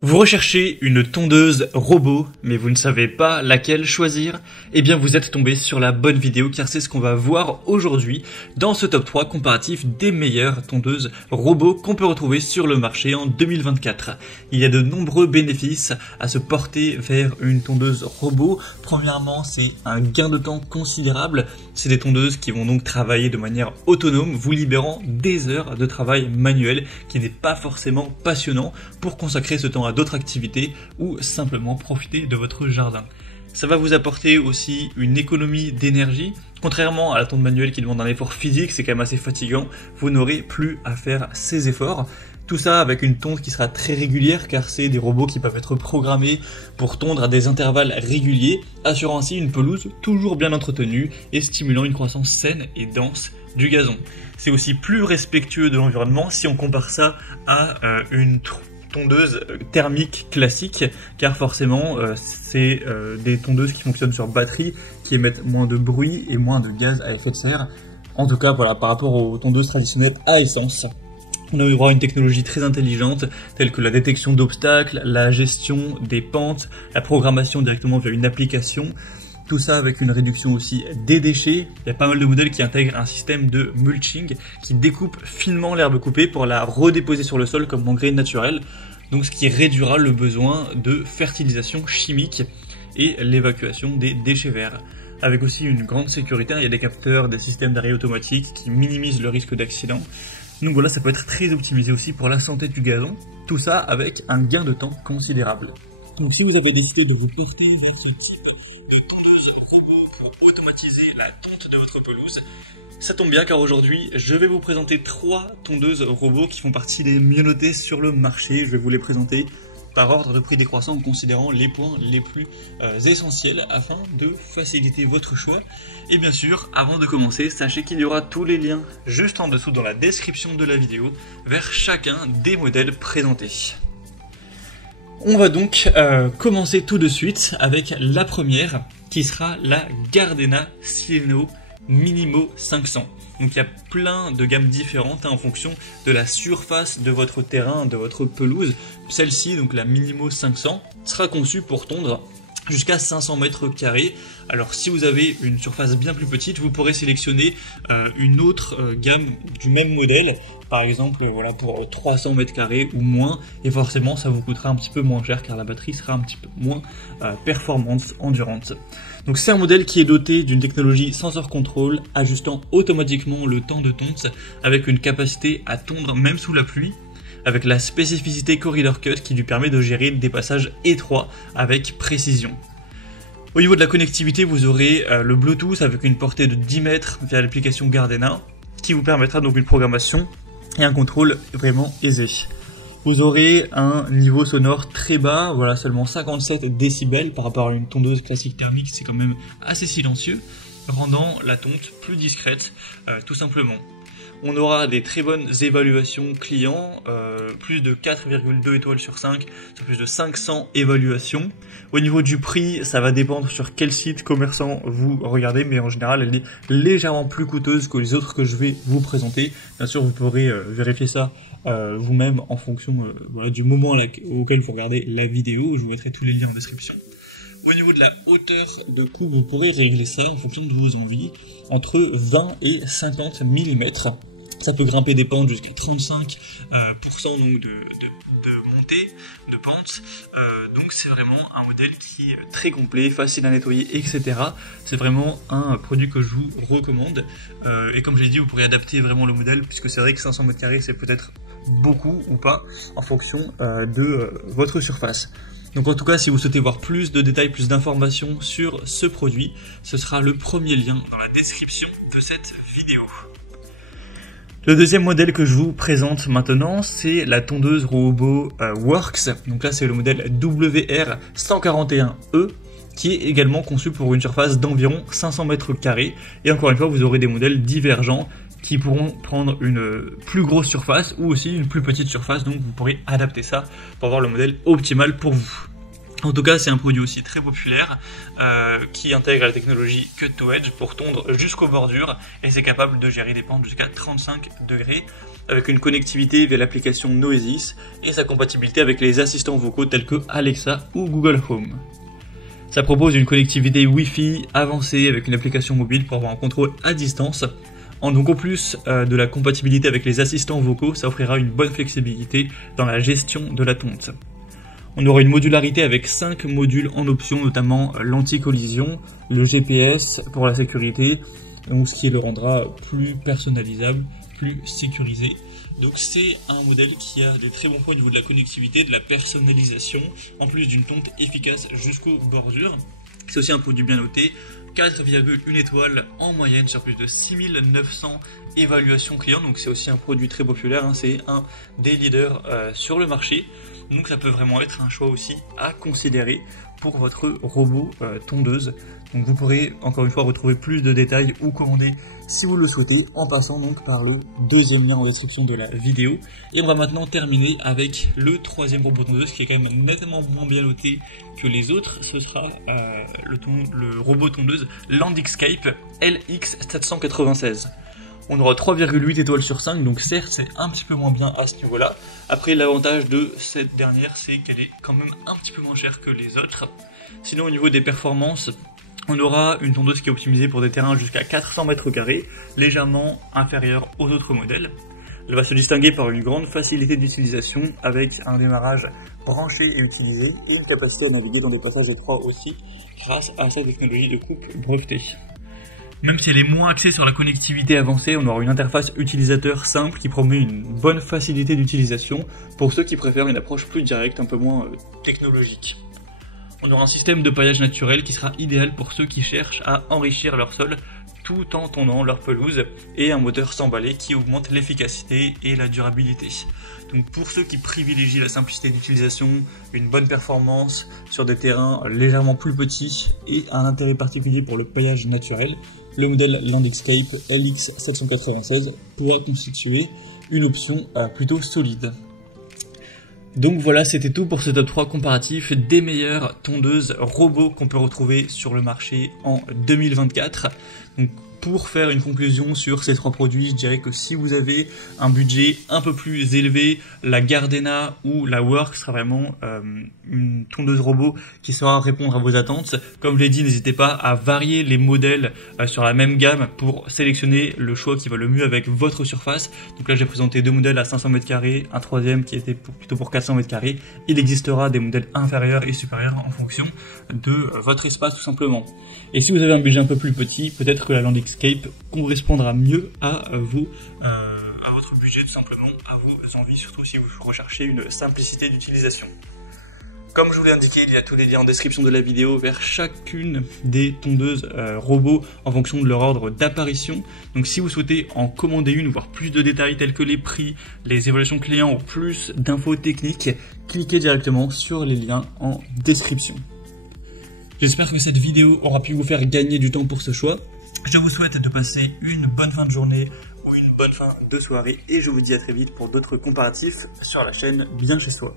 Vous recherchez une tondeuse robot, mais vous ne savez pas laquelle choisir? Eh bien vous êtes tombé sur la bonne vidéo car c'est ce qu'on va voir aujourd'hui dans ce top 3 comparatif des meilleures tondeuses robots qu'on peut retrouver sur le marché en 2024. Il y a de nombreux bénéfices à se porter vers une tondeuse robot. Premièrement, c'est un gain de temps considérable. C'est des tondeuses qui vont donc travailler de manière autonome, vous libérant des heures de travail manuel qui n'est pas forcément passionnant pour consacrer ce temps à d'autres activités ou simplement profiter de votre jardin. Ça va vous apporter aussi une économie d'énergie. Contrairement à la tonde manuelle qui demande un effort physique, c'est quand même assez fatigant, vous n'aurez plus à faire ces efforts. Tout ça avec une tonde qui sera très régulière car c'est des robots qui peuvent être programmés pour tondre à des intervalles réguliers, assurant ainsi une pelouse toujours bien entretenue et stimulant une croissance saine et dense du gazon. C'est aussi plus respectueux de l'environnement si on compare ça à une tondeuse thermique classique, car forcément c'est des tondeuses qui fonctionnent sur batterie, qui émettent moins de bruit et moins de gaz à effet de serre. En tout cas, voilà, par rapport aux tondeuses traditionnelles à essence. On a eu droit à une technologie très intelligente, telle que la détection d'obstacles, la gestion des pentes, la programmation directement via une application. Tout ça avec une réduction aussi des déchets. Il y a pas mal de modèles qui intègrent un système de mulching qui découpe finement l'herbe coupée pour la redéposer sur le sol comme engrais naturel. Donc ce qui réduira le besoin de fertilisation chimique et l'évacuation des déchets verts. Avec aussi une grande sécurité, il y a des capteurs, des systèmes d'arrêt automatique qui minimisent le risque d'accident. Donc voilà, ça peut être très optimisé aussi pour la santé du gazon. Tout ça avec un gain de temps considérable. Donc si vous avez décidé de vous porter vers ce type de tondeuse robot pour automatiser la tonte de votre pelouse, ça tombe bien car aujourd'hui je vais vous présenter 3 tondeuses robots qui font partie des mieux notées sur le marché. Je vais vous les présenter par ordre de prix décroissant en considérant les points les plus essentiels afin de faciliter votre choix. Et bien sûr, avant de commencer, sachez qu'il y aura tous les liens juste en dessous dans la description de la vidéo vers chacun des modèles présentés. On va donc commencer tout de suite avec la première qui sera la Gardena Sileno Minimo 500. Donc il y a plein de gammes différentes en fonction de la surface de votre terrain, de votre pelouse. Celle-ci, donc la Minimo 500, sera conçue pour tondre jusqu'à 500 mètres carrés. Alors si vous avez une surface bien plus petite, vous pourrez sélectionner une autre gamme du même modèle, par exemple voilà, pour 300 mètres carrés ou moins, et forcément ça vous coûtera un petit peu moins cher car la batterie sera un petit peu moins performante, endurante. Donc c'est un modèle qui est doté d'une technologie sensor control, ajustant automatiquement le temps de tonte avec une capacité à tondre même sous la pluie, avec la spécificité Corridor Cut qui lui permet de gérer des passages étroits avec précision. Au niveau de la connectivité, vous aurez le Bluetooth avec une portée de 10 mètres via l'application Gardena qui vous permettra donc une programmation et un contrôle vraiment aisé. Vous aurez un niveau sonore très bas, voilà, seulement 57 décibels par rapport à une tondeuse classique thermique, c'est quand même assez silencieux, rendant la tonte plus discrète tout simplement. On aura des très bonnes évaluations clients, plus de 4,2 étoiles sur 5, sur plus de 500 évaluations. Au niveau du prix, ça va dépendre sur quel site commerçant vous regardez, mais en général, elle est légèrement plus coûteuse que les autres que je vais vous présenter. Bien sûr, vous pourrez vérifier ça vous-même en fonction voilà, du moment auquel vous regardez la vidéo. Je vous mettrai tous les liens en description. Au niveau de la hauteur de coupe, vous pourrez régler ça en fonction de vos envies, entre 20 et 50 mm. Ça peut grimper des pentes jusqu'à 35% donc de montée, de pente. Donc c'est vraiment un modèle qui est très complet, facile à nettoyer, etc. C'est vraiment un produit que je vous recommande. Et comme je l'ai dit, vous pourrez adapter vraiment le modèle, puisque c'est vrai que 500 m² c'est peut-être beaucoup ou pas, en fonction de votre surface. Donc en tout cas, si vous souhaitez voir plus de détails, plus d'informations sur ce produit, ce sera le premier lien dans la description de cette vidéo. Le deuxième modèle que je vous présente maintenant, c'est la tondeuse robot Works. Donc là, c'est le modèle WR141E qui est également conçu pour une surface d'environ 500 m². Et encore une fois, vous aurez des modèles divergents qui pourront prendre une plus grosse surface ou aussi une plus petite surface. Donc vous pourrez adapter ça pour avoir le modèle optimal pour vous. En tout cas, c'est un produit aussi très populaire qui intègre la technologie Cut to Edge pour tondre jusqu'aux bordures et c'est capable de gérer des pentes jusqu'à 35 degrés avec une connectivité via l'application Noesis et sa compatibilité avec les assistants vocaux tels que Alexa ou Google Home. Ça propose une connectivité Wi-Fi avancée avec une application mobile pour avoir un contrôle à distance. Donc en plus de la compatibilité avec les assistants vocaux, ça offrira une bonne flexibilité dans la gestion de la tonte. On aura une modularité avec 5 modules en option, notamment l'anti-collision, le GPS pour la sécurité, donc ce qui le rendra plus personnalisable, plus sécurisé. Donc c'est un modèle qui a des très bons points au niveau de la connectivité, de la personnalisation, en plus d'une tonte efficace jusqu'aux bordures. C'est aussi un produit bien noté, 4,1 étoiles en moyenne sur plus de 6900 évaluations clients, donc c'est aussi un produit très populaire, hein. C'est un des leaders sur le marché, donc ça peut vraiment être un choix aussi à considérer pour votre robot tondeuse. Donc vous pourrez encore une fois retrouver plus de détails ou commander si vous le souhaitez en passant donc par le deuxième lien en description de la vidéo. Et on va maintenant terminer avec le troisième robot tondeuse qui est quand même nettement moins bien noté que les autres. Ce sera le robot tondeuse Landixcape LX796. On aura 3,8 étoiles sur 5, donc certes c'est un petit peu moins bien à ce niveau-là. Après l'avantage de cette dernière c'est qu'elle est quand même un petit peu moins chère que les autres. Sinon au niveau des performances, on aura une tondeuse qui est optimisée pour des terrains jusqu'à 400 mètres carrés, légèrement inférieure aux autres modèles. Elle va se distinguer par une grande facilité d'utilisation avec un démarrage branché et utilisé et une capacité à naviguer dans des passages étroits aussi grâce à sa technologie de coupe brevetée. Même si elle est moins axée sur la connectivité avancée, on aura une interface utilisateur simple qui promet une bonne facilité d'utilisation pour ceux qui préfèrent une approche plus directe, un peu moins technologique. On aura un système de paillage naturel qui sera idéal pour ceux qui cherchent à enrichir leur sol tout en tondant leur pelouse et un moteur sans balai qui augmente l'efficacité et la durabilité. Donc pour ceux qui privilégient la simplicité d'utilisation, une bonne performance sur des terrains légèrement plus petits et un intérêt particulier pour le paillage naturel, le modèle Landixcape LX796 pourra constituer une option plutôt solide. Donc voilà, c'était tout pour ce top 3 comparatif des meilleures tondeuses robots qu'on peut retrouver sur le marché en 2024. Donc pour faire une conclusion sur ces 3 produits, je dirais que si vous avez un budget un peu plus élevé, la Gardena ou la Work sera vraiment une tondeuse robot qui saura répondre à vos attentes. Comme je l'ai dit, n'hésitez pas à varier les modèles sur la même gamme pour sélectionner le choix qui va le mieux avec votre surface. Donc là, j'ai présenté 2 modèles à 500 m², un troisième qui était plutôt pour 400 m². Il existera des modèles inférieurs et supérieurs en fonction de votre espace tout simplement. Et si vous avez un budget un peu plus petit, peut-être que la Landixcape correspondra mieux à votre budget, tout simplement, à vos envies, surtout si vous recherchez une simplicité d'utilisation. Comme je vous l'ai indiqué, il y a tous les liens en description de la vidéo vers chacune des tondeuses robots en fonction de leur ordre d'apparition. Donc si vous souhaitez en commander une, voir plus de détails tels que les prix, les évaluations clients ou plus d'infos techniques, cliquez directement sur les liens en description. J'espère que cette vidéo aura pu vous faire gagner du temps pour ce choix. Je vous souhaite de passer une bonne fin de journée ou une bonne fin de soirée et je vous dis à très vite pour d'autres comparatifs sur la chaîne Bien Chez Soi.